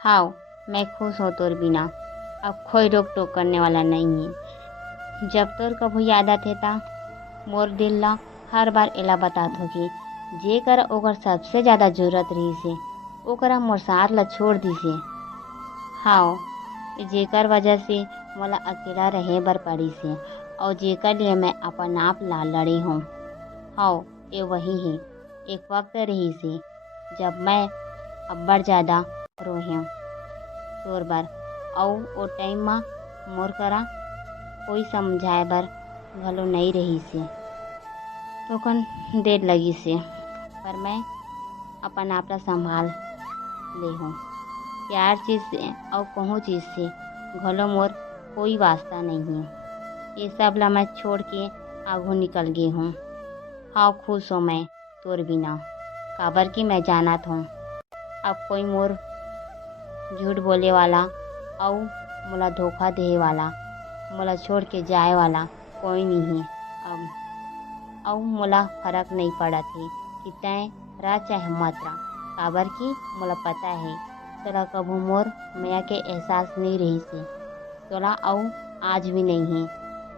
हाँ, मैं खुश हूँ तोर बिना। अब कोई रोक टोक करने वाला नहीं है। जब तोर कभू याद आथे ता मोर दिल ला हर बार एला बतात हो कि जेकर ओकर सबसे ज़्यादा जरूरत रही से ओकरा मोर साथ ला छोड़ दिसे। हाँ, जेकर वजह से मोला अकेला रहे बर पड़ी से और जेकर लिए मैं अपन आप ला लड़ी हूँ। हाँ, ये वही है। एक वक्त रही से जब मैं अब्बड़ ज़्यादा रोही हूँ तोर बर और ओ टाइम मा मोर करा कोई समझाए बर घलो नहीं रही से। तोकन देर लगी से पर मैं अपन आप ला संभाल ले हूँ। प्यार चीज़ से और कहूँ चीज़ से घलो मोर कोई वास्ता नहीं है। ये सब ला मैं छोड़ के आगू निकल गई हूँ। हाँ, खुश हूँ मैं तोर बिना। काबर की मैं जानत हूँ अब कोई मोर झूठ बोले वाला और मोला धोखा दे वाला मोला छोड़ के जाए वाला कोई नहीं है अब। और मोला फर्क नहीं पड़ा थे कि तय रह चाहे मत रह। काबर की मोला पता है तोला कभू मोर मैया के एहसास नहीं रही से तोला और आज भी नहीं है।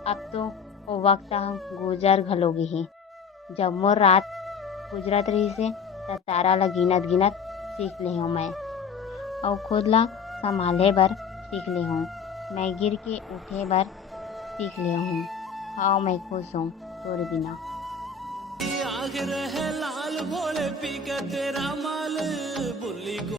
अब तो वो वक्त गुजर घलो गे है जब मोर रात गुजरत रही से तब तारा ला गिनत गिनत सीख ले हूँ मैं और खुद ला संभाले बर सीख ले हूँ। मैं गिर के उठे बर सीख ले हूँ। हाँ, मैं खुश हूँ तोरे बिना। आग रहे लाल भोले पी के तेरा माल बुल्ली को